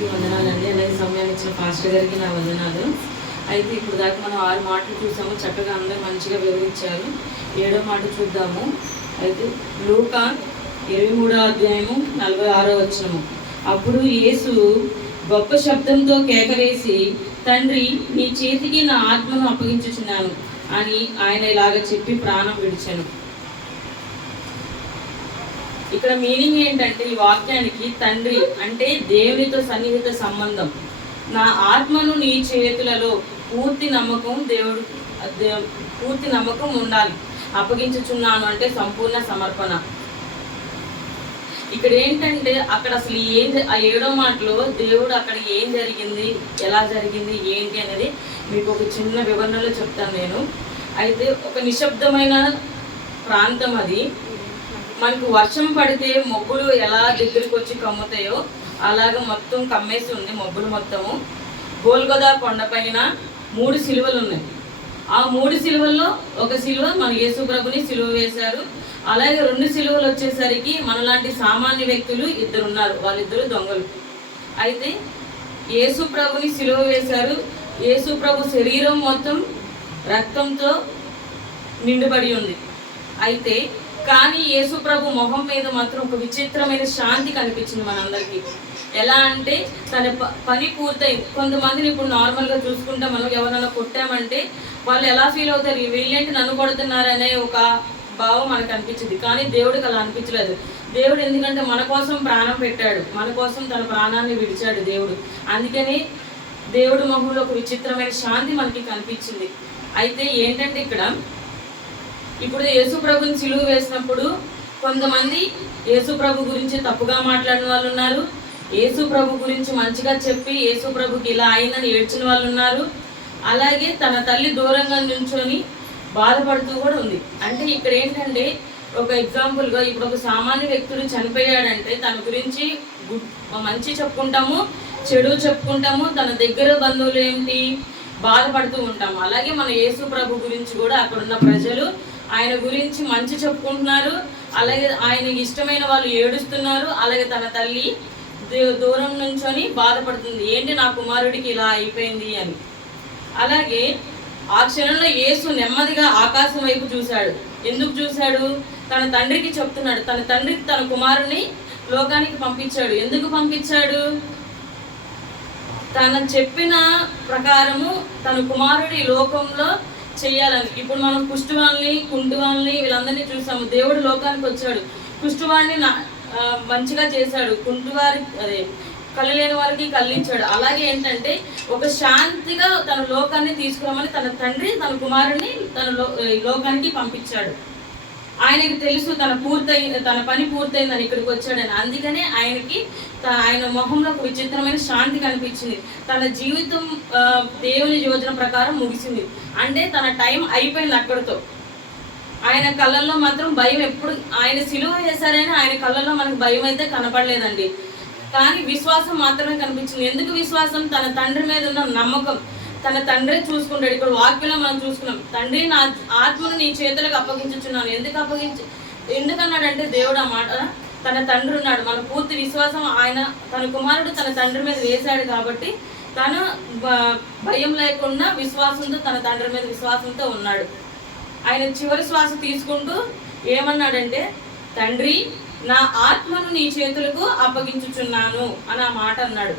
అందరికీ వందనాలండి. అలాగే సమయాన్ని ఇచ్చిన పాస్టర్ గారికి నా వందనాలు. అయితే ఇప్పుడు దాకా మనం 6 మాటలు చూసాము. చక్కగా అందరూ మంచిగా వివరించారు. 7వ మాట చూద్దాము. అయితే లూకా 23వ అధ్యాయము 46వ వచనము. అప్పుడు యేసు గొప్ప శబ్దంతో కేకవేసి, తండ్రి, నీ చేతికి నా ఆత్మను అప్పగించుచున్నాను అని ఆయన ఇలాగ చెప్పి ప్రాణం విడిచాను. ఇక్కడ మీనింగ్ ఏంటంటే, ఈ వాక్యానికి తండ్రి అంటే దేవునితో సన్నిహిత సంబంధం. నా ఆత్మను నీ చేతులలో పూర్తి నమ్మకం ఉండాలి. అప్పగించుచున్నాను అంటే సంపూర్ణ సమర్పణ. ఇక్కడ ఏంటంటే, అక్కడ అసలు ఆ 7వ మాటలో దేవుడు అక్కడ ఏం జరిగింది, ఎలా జరిగింది, ఏంటి అనేది మీకు ఒక చిన్న వివరణలో చెప్తాను నేను. అయితే ఒక నిశ్శబ్దమైన ప్రాంతం అది. మనకు వర్షం పడితే మబ్బులు ఎలా దగ్గరికి వచ్చి కమ్ముతాయో అలాగ మొత్తం కమ్మేసి ఉంది మబ్బులు మొత్తము. గోల్గొదా కొండపైన 3 సిలువలు ఉన్నాయి. ఆ 3 సిలువల్లో ఒక సిలువ మన యేసు ప్రభుని సిలువ వేశారు. అలాగే 2 సిలువలు వచ్చేసరికి మనలాంటి సామాన్య వ్యక్తులు 2 ఉన్నారు. వాళ్ళిద్దరు దొంగలు. అయితే యేసు ప్రభుని సిలువ వేశారు. యేసు ప్రభు శరీరం మొత్తం రక్తంతో నిండుబడి ఉంది. అయితే కానీ యేసు ప్రభు మొహం మీద మాత్రం ఒక విచిత్రమైన శాంతి కనిపించింది మనందరికీ. ఎలా అంటే తన పని పూర్తయింది. కొంతమందిని ఇప్పుడు నార్మల్గా చూసుకుంటే మనం ఎవరైనా కొట్టామంటే వాళ్ళు ఎలా ఫీల్ అవుతారు, వీళ్ళేంటి నన్ను కొడుతున్నారనే ఒక భావం మనకు అనిపించింది. కానీ దేవుడికి అలా అనిపించలేదు. దేవుడు ఎందుకంటే మన కోసం ప్రాణం పెట్టాడు, మన కోసం తన ప్రాణాన్ని విడిచాడు దేవుడు. అందుకని దేవుడి మొహంలో ఒక విచిత్రమైన శాంతి మనకి కనిపించింది. అయితే ఏంటంటే ఇప్పుడు యేసు ప్రభుని సిలువ వేసినప్పుడు కొంతమంది యేసు ప్రభు గురించి తప్పుగా మాట్లాడిన వాళ్ళు ఉన్నారు. యేసు ప్రభు గురించి మంచిగా చెప్పి యేసు ప్రభుకి ఇలా అయిందని ఏడ్చిన వాళ్ళు ఉన్నారు. అలాగే తన తల్లి దూరంగా నుంచొని బాధపడుతూ కూడా ఉంది. అంటే ఇక్కడ ఏంటంటే ఒక ఎగ్జాంపుల్గా ఇప్పుడు ఒక సామాన్య వ్యక్తుడు చనిపోయాడంటే తన గురించి మంచి చెప్పుకుంటాము, చెడు చెప్పుకుంటాము. తన దగ్గర బంధువులు ఏంటి బాధపడుతూ ఉంటాము. అలాగే మన యేసు ప్రభు గురించి కూడా అక్కడున్న ప్రజలు ఆయన గురించి మంచి చెప్పుకుంటున్నారు. అలాగే ఆయనకి ఇష్టమైన వాళ్ళు ఏడుస్తున్నారు. అలాగే తన తల్లి దూరం నుంచొని బాధపడుతుంది, ఏంటి నా కుమారుడికి ఇలా అయిపోయింది అని. అలాగే ఆ క్షణంలో యేసు నెమ్మదిగా ఆకాశం వైపు చూశాడు. ఎందుకు చూశాడు? తన తండ్రికి చెప్తున్నాడు. తన తండ్రికి తన కుమారుని లోకానికి పంపించాడు. ఎందుకు పంపించాడు? తన చెప్పిన ప్రకారము తన కుమారుడు ఈ లోకంలో చెయ్యాలని. ఇప్పుడు మనం కుష్ఠవాళ్ళని, కుంటివాళ్ళని వీళ్ళందరినీ చూసాము. దేవుడు లోకానికి వచ్చాడు, కుష్ఠవాడిని మంచిగా చేశాడు, కళ్ళు లేని వారికి కళ్ళు ఇచ్చాడు. అలాగే ఏంటంటే ఒక శాంతిగా తన లోకాన్ని తీసుకురామని తన తండ్రి తన కుమారుడిని లోకానికి పంపించాడు. ఆయనకి తెలుసు తన పని పూర్తయిందని ఇక్కడికి వచ్చాడని. అందుకనే ఆయన మొహంలో ఒక విచిత్రమైన శాంతి కనిపించింది. తన జీవితం దేవుని యోజన ప్రకారం ముగిసింది. అంటే తన టైం అయిపోయింది అక్కడితో. ఆయన కళ్ళల్లో మాత్రం భయం ఎప్పుడు, ఆయన సిలువ వేశారని ఆయన కళ్ళల్లో మనకు భయం అయితే కనపడలేదండి. కానీ విశ్వాసం మాత్రమే కనిపించింది. ఎందుకు విశ్వాసం? తన తండ్రి మీద ఉన్న నమ్మకం. తన తండ్రి చూసుకుంటాడు. ఇక్కడ వాక్యంలో మనం చూసుకున్నాం, తండ్రి నా ఆత్మను నీ చేతులకు అప్పగించుచున్నాను. ఎందుకన్నాడంటే దేవుడు ఆ మాట, తన తండ్రి ఉన్నాడు. మన పూర్తి విశ్వాసం తన కుమారుడు తన తండ్రి మీద వేశాడు కాబట్టి తను భయం లేకుండా విశ్వాసంతో తన తండ్రి మీద విశ్వాసంతో ఉన్నాడు. ఆయన చివరి శ్వాస తీసుకుంటూ ఏమన్నాడంటే, తండ్రి నా ఆత్మను నీ చేతులకు అప్పగించుచున్నాను అని ఆ మాట అన్నాడు.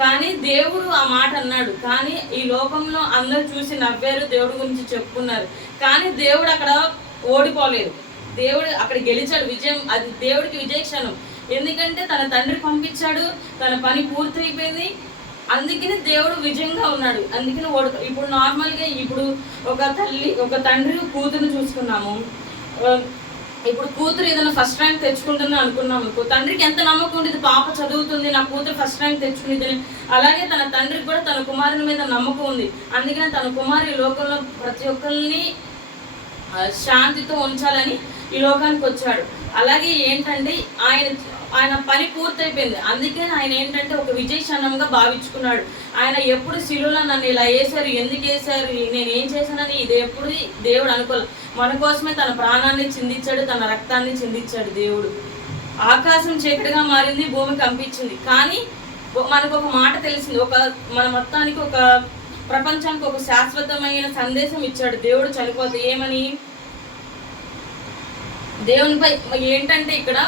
కానీ దేవుడు ఆ మాట అన్నాడు. కానీ ఈ లోకంలో అందరూ చూసి నవ్వారు, దేవుడి గురించి చెప్పుకున్నారు. కానీ దేవుడు అక్కడ ఓడిపోలేదు. దేవుడు అక్కడ గెలిచాడు. విజయం, అది దేవుడికి విజయ క్షణం. ఎందుకంటే తన తండ్రి పంపించాడు, తన పని పూర్తయిపోయింది. అందుకని దేవుడు విజయంగా ఉన్నాడు. అందుకని ఇప్పుడు నార్మల్గా ఇప్పుడు ఒక తండ్రి కూతురు చూసుకున్నాము. ఇప్పుడు కూతురు ఏదైనా ఫస్ట్ ర్యాంక్ తెచ్చుకుంటుందని అనుకున్నాం అనుకో, తండ్రికి ఎంత నమ్మకం ఉండేది, పాప చదువుతుంది, నా కూతురు ఫస్ట్ ర్యాంక్ తెచ్చుకునేదని. అలాగే తన తండ్రికి కూడా తన కుమారుని మీద నమ్మకం ఉంది. అందుకని తన కుమారు ఈ లోకంలో ప్రతి ఒక్కరిని శాంతితో ఉంచాలని ఈ లోకానికి వచ్చాడు. అలాగే ఏంటంటే ఆయన పని పూర్తయిపోయింది. అందుకని ఆయన ఏంటంటే ఒక విజయ క్షణంగా భావించుకున్నాడు. ఆయన ఎప్పుడు సిలువలో నన్ను ఇలా వేశారు, ఎందుకు వేశారు, నేను ఏం చేశానని ఇది ఎప్పుడు దేవుడు అనుకోలేదు. మన కోసమే తన ప్రాణాన్ని చిందించాడు, తన రక్తాన్ని చిందించాడు దేవుడు. ఆకాశం చీకటిగా మారింది, భూమి కంపించింది. కానీ మనకు ఒక మాట తెలిసింది, మన మొత్తానికి ఒక ప్రపంచానికి ఒక శాశ్వతమైన సందేశం ఇచ్చాడు దేవుడు చనిపోతే. ఏమని? దేవునిపై ఏంటంటే ఇక్కడ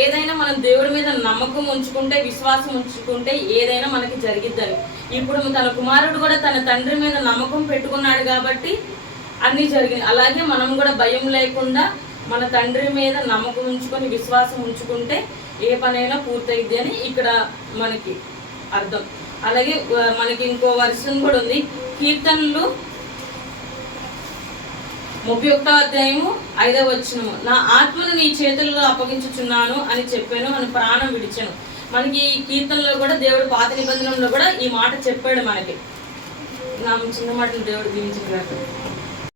ఏదైనా మనం దేవుడి మీద నమ్మకం ఉంచుకుంటే, విశ్వాసం ఉంచుకుంటే ఏదైనా మనకి జరిగిద్దని. ఇప్పుడు తన కుమారుడు కూడా తన తండ్రి మీద నమ్మకం పెట్టుకున్నాడు కాబట్టి అన్నీ జరిగింది. అలాగే మనం కూడా భయం లేకుండా మన తండ్రి మీద నమ్మకం ఉంచుకొని విశ్వాసం ఉంచుకుంటే ఏ పనైనా పూర్తయిద్ది అని ఇక్కడ మనకి అర్థం. అలాగే మనకి ఇంకో వర్షం కూడా ఉంది, కీర్తనలు 31వ అధ్యాయము 5వ వచనము. నా ఆత్మను నీ చేతుల్లో అప్పగించుచున్నాను అని చెప్పాను, అని ప్రాణం విడిచాను. మనకి ఈ కీర్తనలో కూడా దేవుడు పాత నిబంధనలో కూడా ఈ మాట చెప్పాడు మనకి. నా చిన్న మాటలు దేవుడు దీవించిన